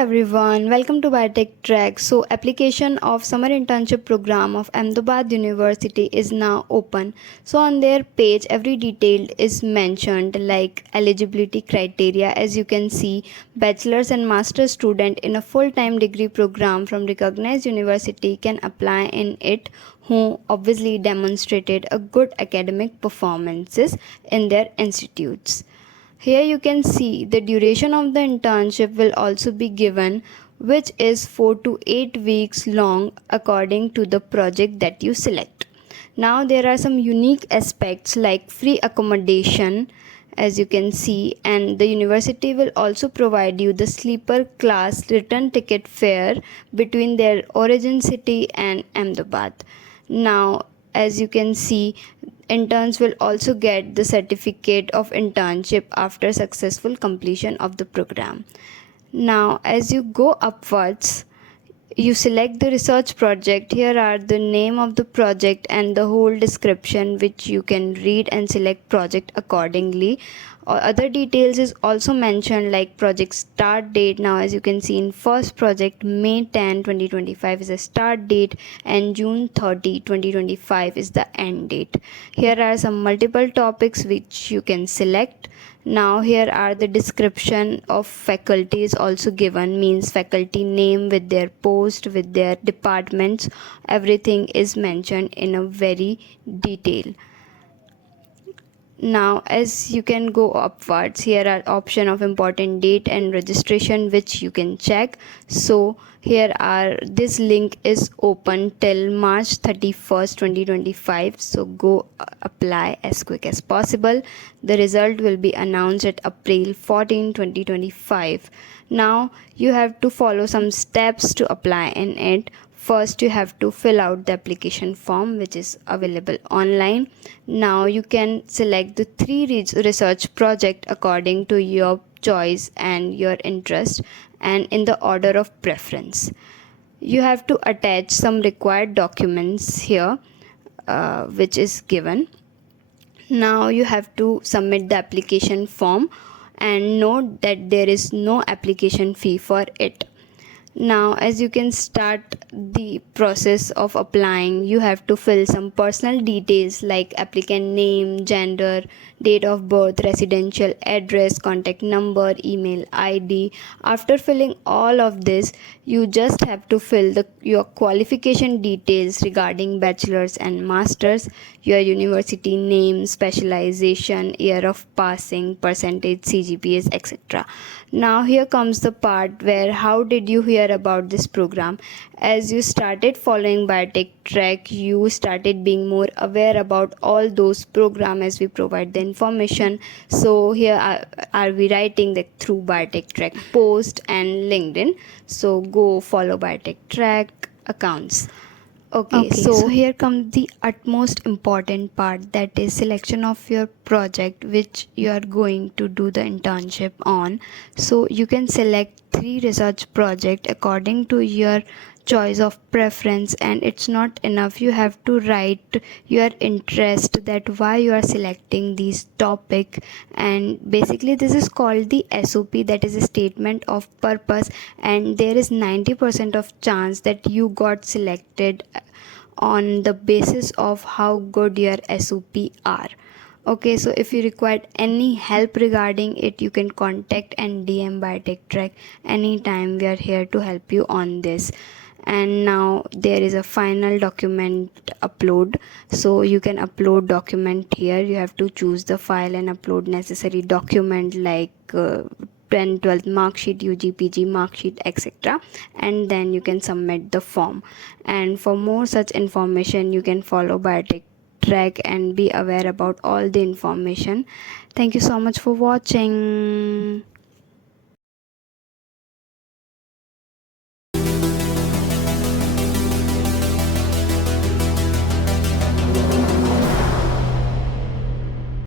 everyone, welcome to Biotech Track. So, application of Summer Internship Program of Ahmedabad University is now open. So, on their page, every detail is mentioned like eligibility criteria. As you can see, bachelor's and master's student in a full-time degree program from recognized university can apply in it who obviously demonstrated a good academic performances in their institutes. Here you can see the duration of the internship will also be given, which is 4 to 8 weeks long according to the project that you select. Now there are some unique aspects like free accommodation, as you can see, and the university will also provide you the sleeper class return ticket fare between their origin city and Ahmedabad. Now, as you can see, interns will also get the certificate of internship after successful completion of the program. Now, as you go upwards, you select the research project. Here are the name of the project and the whole description, which you can read and select project accordingly. Other details is also mentioned like project start date. Now as you can see in first project, May 10, 2025 is a start date and June 30, 2025 is the end date. Here are some multiple topics which you can select. Now here are the description of faculty is also given, means faculty name with their post, with their departments. Everything is mentioned in a very detail. Now as you can go upwards, here are option of important date and registration which you can check. So here are, this link is open till March 31st 2025, so go apply as quick as possible. The result will be announced at April 14 2025. Now you have to follow some steps to apply in it. First, you have to fill out the application form which is available online. Now you can select the 3 research project according to your choice and your interest and in the order of preference. You have to attach some required documents here which is given. Now you have to submit the application form and note that there is no application fee for it. Now as you can start the process of applying, you have to fill some personal details like applicant name, gender, date of birth, residential address, contact number, email ID. After filling all of this, you just have to fill your qualification details regarding bachelor's and master's, your university name, specialization, year of passing, percentage, CGPAs, etc. Now here comes the part where how did you hear about this program. As you started following Biotech Track, you started being more aware about all those programs as we provide the information. So here are we writing that through Biotech Track post and LinkedIn. So go follow Biotech Track accounts. Okay, so here comes the utmost important part, that is selection of your project which you are going to do the internship on. So you can select 3 research projects according to your choice of preference, and it's not enough. You have to write your interest, that why you are selecting these topic, and basically this is called the SOP, that is a statement of purpose, and there is 90% of chance that you got selected on the basis of how good your SOP are. Okay, so if you require any help regarding it, you can contact and DM Biotech Track anytime. We are here to help you on this. And now there is a final document upload, so you can upload document here. You have to choose the file and upload necessary document like 10, 12 mark sheet, UGPG mark sheet, etc. and then you can submit the form. And for more such information, you can follow Biotech Track and be aware about all the information. Thank you so much for watching.